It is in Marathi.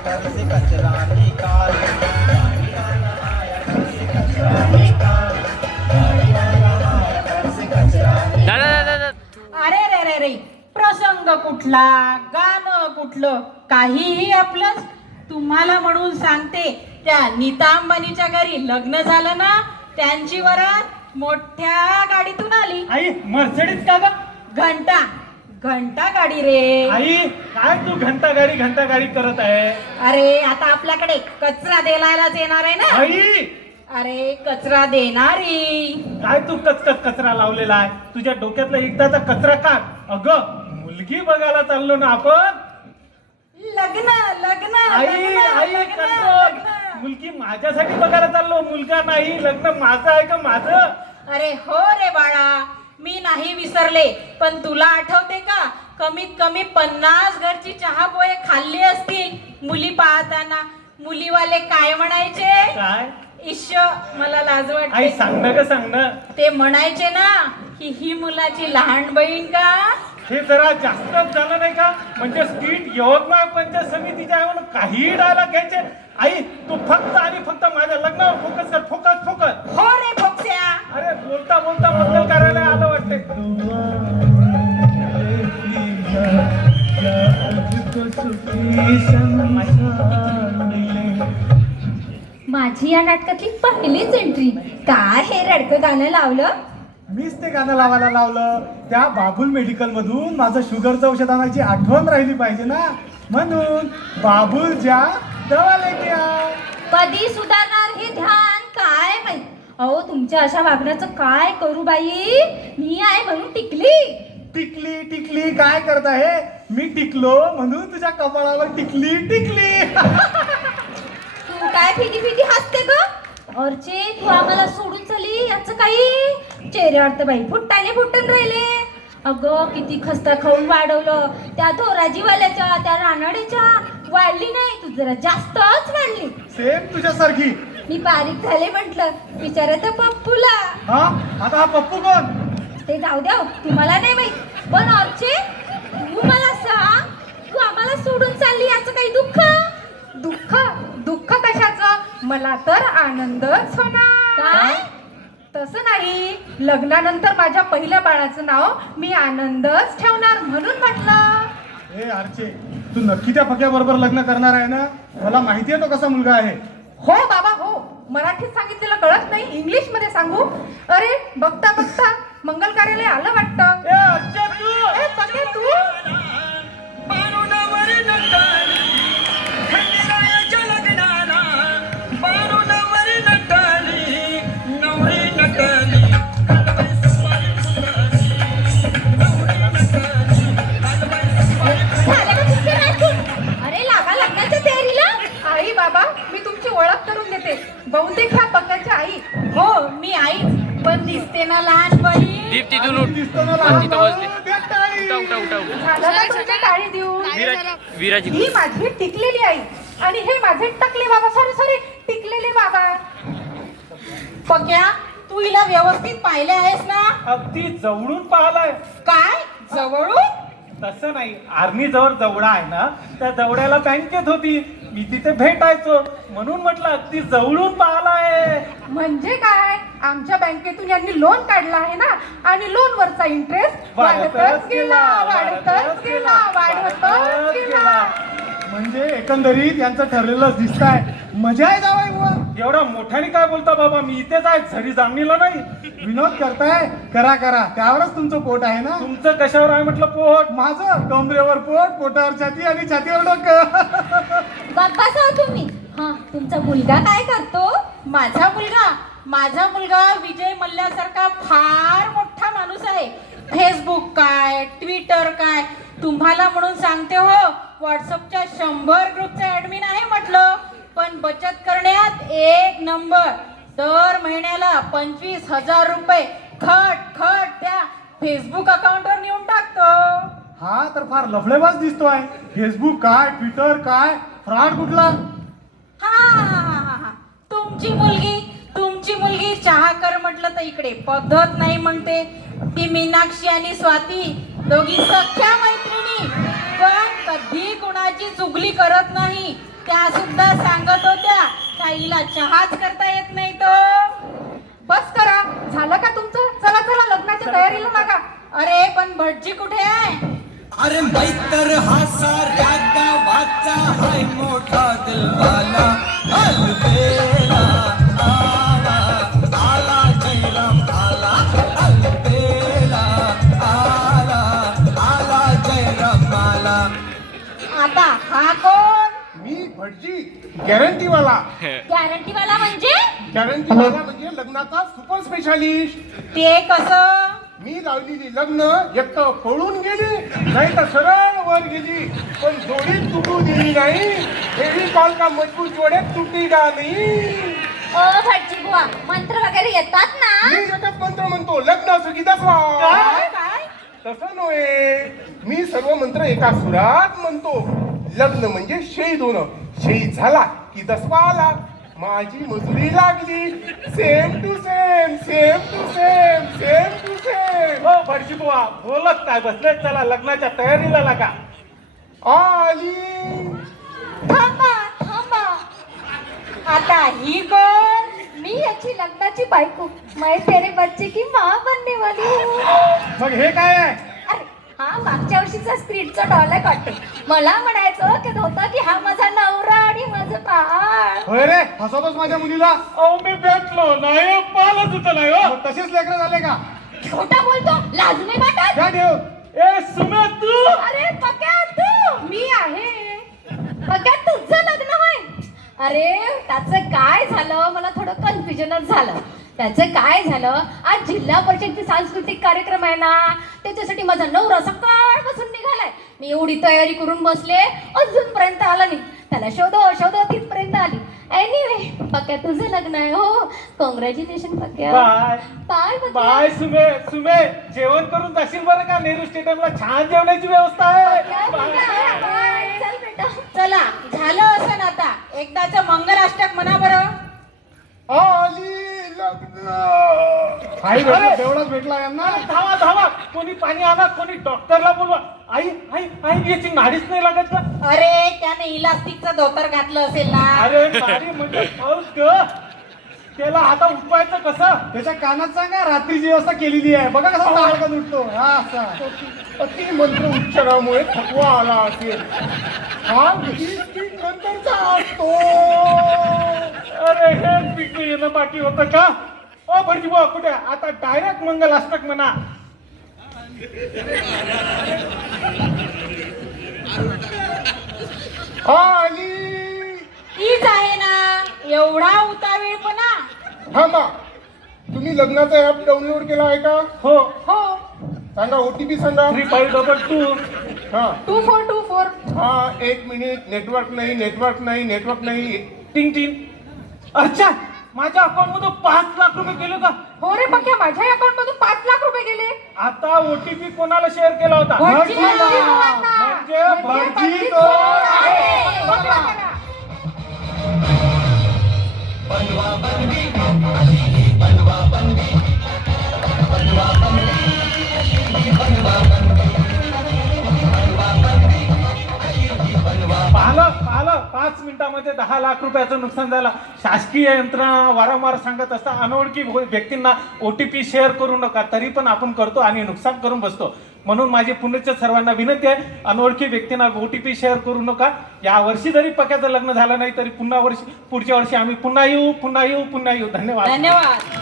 घर से कचरा निकाल, गाड़ी वाला आया घर से कचरा निकाल, गाड़ी वाला आया घर से कचरा निकाल. अरे रे रे रे, प्रसंग कुठला, गाणं कुठलं, काहीही आपलंच. तुम्हाला म्हणून सांगते, त्या नीता अंबानीच्या घरी लग्न झालं ना, त्यांची वरात मोठ्या गाडीतून आली. आई मर्सिडीज का ग? घंटा घंटा गाडी रे. आई काय तू घंटा गाडी करत आहे? अरे आता आपल्याकडे कचरा द्यायलाच येणार आहे ना. आई अरे कचरा देणारी. काय तू कचरा लावलेला आहे? तुझ्या डोक्यातला एकदाचा कचरा काढ. अगं मुलगी बघायला चाललो ना आपण. लग्न लग्न आई लग्न, आई लग्न, कंट्रोल. लग्न. मुलगी माझ्यासाठी बघायला चाललो, मुलगा नाही. लग्न माझं आहे का माझं? अरे हो रे बाळा, मी नाही विसरले, पण तुला आठवते का, कमीत कमी 50 घरची चहा पोहे खाल्ली असतील मुली पाहताना. मुलीवाले काय म्हणायचे? काय? इश्श, मला लाज आई वाटते. सांग ना ग, सांग ना. ते म्हणायचे ना की ही मुलाची लहान बहीण का. हे जरा जास्तच झालं नाही का? म्हणजे स्ट्रीट यवतमाळ पंचायत समितीच्या आहे म्हणून काही डायलॉग घ्यायचे. आई तू फक्त आणि फक्त माझ्या लग्नावर फोकस कर. फोकस. हो रे फोक्स्या. अरे बोलता मंगल कार्यालय आलं वाटते. माझी या नाटकातली पहिलीच एंट्री. काय हे रडकं गाणं लावलं? मीच ते गाणं लावायला लावलं. त्या बाबुल मेडिकल मधून माझं शुगरचं औषध आणायची आठवण राहिली पाहिजे ना, म्हणून बाबुल ज्या दवा लेके आ. कधी सुधारणार हे ध्यान काय माहित. अहो तुमच्या अशा वागण्याचं काय करू बाई. मी आहे म्हणून टिकली. टिकली काय करत आहे? मी टिकलो म्हणून तुझ्या कपाळावर टिकली. तू काय फिदी हसते ग? अर्चे तू आम्हाला सोडून चाली याचं काही? चेहऱ्यावर तर बाई फुटून राहिले. अगं किती खस्ता खाऊन वाढवलं. त्या धोराजीवाल्याच्या, त्या रानडेच्या वाढली नाही, तू जरा जास्तच वाढली. सेम तुझ्यासारखी. मी बारीक झाले म्हटलं, विचारा त्या पप्पूला. हा आता हा पप्पू कोण? ते जाऊ द्या, तुम्हाला नाही माहित. पण अर्चे तू मला सांग, तू आम्हाला सोडून चालली याचं काही दुःख कशाचं? मला तर आनंदच होणार. काय? तसं नाही, लग्नानंतर माझ्या पहिल्या बाळाचं नाव मी आनंदच ठेवणार म्हणून म्हटलं. हे आरचे, तू नक्की त्या फक्या बरोबर लग्न करणार आहे ना? मला माहिती आहे तो कसा मुलगा आहे. हो बाबा हो, मराठीत सांगितलेलं कळत नाही, इंग्लिश मध्ये सांगू? अरे बघता मंगल कार्यालय आलं वाटतं. ए, अच्छा तू. ए, पक्या तू. झालं का तुमचं नाटक? अरे लागा लग्नाच्या तयारीला. आई बाबा, मी तुमची ओळख करून देते. बहुतेक ह्या पक्याच्या आई. हो मी आईच, पण दिसते ना लहान बहीण. दीप तिथून उठ. दिसतो ना लहान तिथं बसली. भाऊ, दे टाळी. उठा. झालं ना तुमच्या टाळी देऊन. विराजी ही माझी टिकलेली आई आणि हे माझे टकले बाबा. सॉरी टिकलेले बाबा. पक्या, तू हिला व्यवस्थित पाहिले आहेस ना? अगदी जवळून पाहिलाय. काय जवळून? तसं नाही, आर्मी जवळ जवळा आहे ना, त्या जवळ्याला बँकेत होती, मी तिथे भेटायचो म्हणून म्हटलं अगदी जवळून पाहिलाय. म्हणजे काय? आमच्या बँकेतून यांनी लोन काढलं आहे ना, आणि लोनवरचा इंटरेस्ट वाढतच गेला. म्हणजे एकंदरीत यांचं ठरलेलंच दिसत आहे. मजा आहे जावाई बुवा. एवढा मोठ्याने काय बोलता बाबा, मी इथेच आहे, झरी जामणीला नाही. विनोद करताय? करा त्यावरच तुमचं पोट आहे ना. तुमचं कशावर आहे म्हटलं पोट? माझं कमरेवर पोट, पोटावर छाती आणि छातीवर डोकं. बाप्पा साव तुम्ही. हा तुमचा मुलगा काय करतो? माझा मुलगा विजय मल्ल्यासारखा फार मोठा माणूस आहे. फेसबुक काय, ट्विटर काय, तुम्हाला म्हणून सांगते हो, व्हॉट्सअपच्या 100 ग्रुपचा ऍडमिन आहे म्हटलं. पण बचत करण्यात 1 नंबर. दर महिन्याला 25,000 रुपये खट त्या फेसबुक अकाउंटवर नेऊन टाकतो. हा तर फार लफडेबाज दिसतोय. फेसबुक काय, ट्विटर काय, फ्रॉड कुठला? हा. तुमची मुलगी चहा कर म्हटलं तर इकडे पद्धत नाही म्हणते. ती मीनाक्षी आणि स्वाती दोघी सख्या मैत्रिणी, पण कधी कुणाची कोणाची चुगली करत नाही. त्या सुद्धा सांगत होत्या ताईला चहाच करता येत नाही तो. बस करा, झालं का तुमचं? चला चला लग्नाच्या तयारीला लागा. अरे पण भटजी कुठे आहे? अरे मैतर हा साऱ्या गावाचा हाय मोठा दिलवाला अलबेला आला आला जयराम आला अलबेला आला आला जयराम आला. आता हा कोण? मी भटजी गॅरंटीवाला. गॅरंटीवाला म्हणजे? गॅरंटीवाला म्हणजे लग्नाचा सुपर स्पेशालिस्ट. ते कसं? मी लावलेली लग्न एक तर पळून गेली, नाही तर सरळ वर गेली, पण जोडीत तुटू दिली नाही. हेवी कॉल का मजबूत जोड्यात तुटी का नाही. भटजी बुवा, मंत्र वगैरे येतात ना? मी एकच मंत्र म्हणतो, लग्न असं की दसवा. काय? तसं नव्हे, मी सर्व मंत्र एका सुरात म्हणतो. लग्न म्हणजे शेळी धुणं, शेळी झाला की दसवा आला. माझी मजुरी लागली same to same same to same same to same. हो भटजी बुवा, बोलत काय बसले? चला लग्नाच्या तयारीला लागा. आली थांबा थांबा, आता ही कोण? मी याची लग्नाची बायको. मैं तेरे बच्चे की माँ बनने वाली हूँ. मग हे काय आहे? अरे हा मागच्या वर्षीचा स्क्रीटचा डॉलर वाटतो. मला म्हणायचं की होता की हा माझा नवरा आणि माझं बाळ. होय रे, फसवतोस माझ्या मुलीला. अहो मी भेटलो नाही, पालच होत नाही हो. मग तसेच लेकरं झाले का? खोटा बोलतो, लाज नाही वाटत? काय ठेव? ए सुमे तू. अरे पक्या तू. मी आहे. पक्या तुझं लग्न होय? अरे त्याचं काय झालं, मला थोडं कन्फ्युजनच झालं. त्याचं काय झालं, आज जिल्हा परिषदचे सांस्कृतिक कार्यक्रम आहे ना, त्याच्यासाठी माझा नवरा सकाळपासून निघालाय. मी एवढी तयारी करून बसले, अजूनपर्यंत आला नाही. त्याला शोधो तिथपर्यंत आली. एनिवे पक्या तुझं लग्न आहे. हो, कॉंग्रॅच्युलेशन पक्या. बाय बाय पक्या. बाय सुमे. सुमे जेवण करून जाशील बरं का? नेहरू स्टेडियमला छान जेवणाची व्यवस्था आहे. बाय. बाय. चल बेटा. चला झालं असं आता एकदाच मंगलाष्टक म्हणा बरं. आली लग्न. आई भेटला, तेवढाच भेटला यांना. अरे धावा धावा, कोणी पाणी आणा, कोणी डॉक्टरला बोलवा. आई आई आई याची नाडीच नाही लागत का? अरे त्याने इलास्टिकचं धोतर घातलं असेल ना. अरे नाडी म्हणजे पाऊस ग. त्याला आता उठवायचं कसं? त्याच्या कानात सांगा, रात्रीची व्यवस्था केलेली आहे. बघा कसा ताडकन उठतो. हा असा. अति मंत्र उच्चारामुळे थकवा आला असेल. हा स्पीक नंतरचा असतो. अरे हे पिकू येणं बाकी होतं का? ओ भटजी बुवा कुठे? आता डायरेक्ट मंगलाष्टक म्हणा. आली. तीच आहे ना, एवढा उतावीळपणा. थांबा, तुम्ही लग्नाचा ऍप डाउनलोड केला आहे का? हो हो. सांगा, OTP सांगा. 3522. हा 2424. हा, 1 मिनिट. नेटवर्क नाही, नेटवर्क नाही, नेटवर्क नाही. टिंग टिंग. अच्छा, माझ्या अकाउंट मधून 5 लाख रुपये गेले का? हो रे पक्या, माझ्या अकाउंट मधून 5 लाख रुपये गेले. आता OTP कोणाला शेअर केला होता? भटजी बुवांना. म्हणजे भटजी चोर आहे. पकडा त्याला. पाहिलं 5 मिनिटामध्ये 10 लाख रुपयाचं नुकसान झालं. शासकीय यंत्रणा वारंवार सांगत असता अनोळखी व्यक्तींना OTP शेअर करू नका, तरी पण आपण करतो आणि नुकसान करून बसतो. म्हणून माझी पुण्याच्या सर्वांना विनंती आहे, अनोळखी व्यक्तींना OTP शेअर करू नका. या वर्षी जरी पक्याचं लग्न झालं नाही तरी पुढच्या वर्षी आम्ही पुन्हा येऊ. धन्यवाद. धन्यवाद.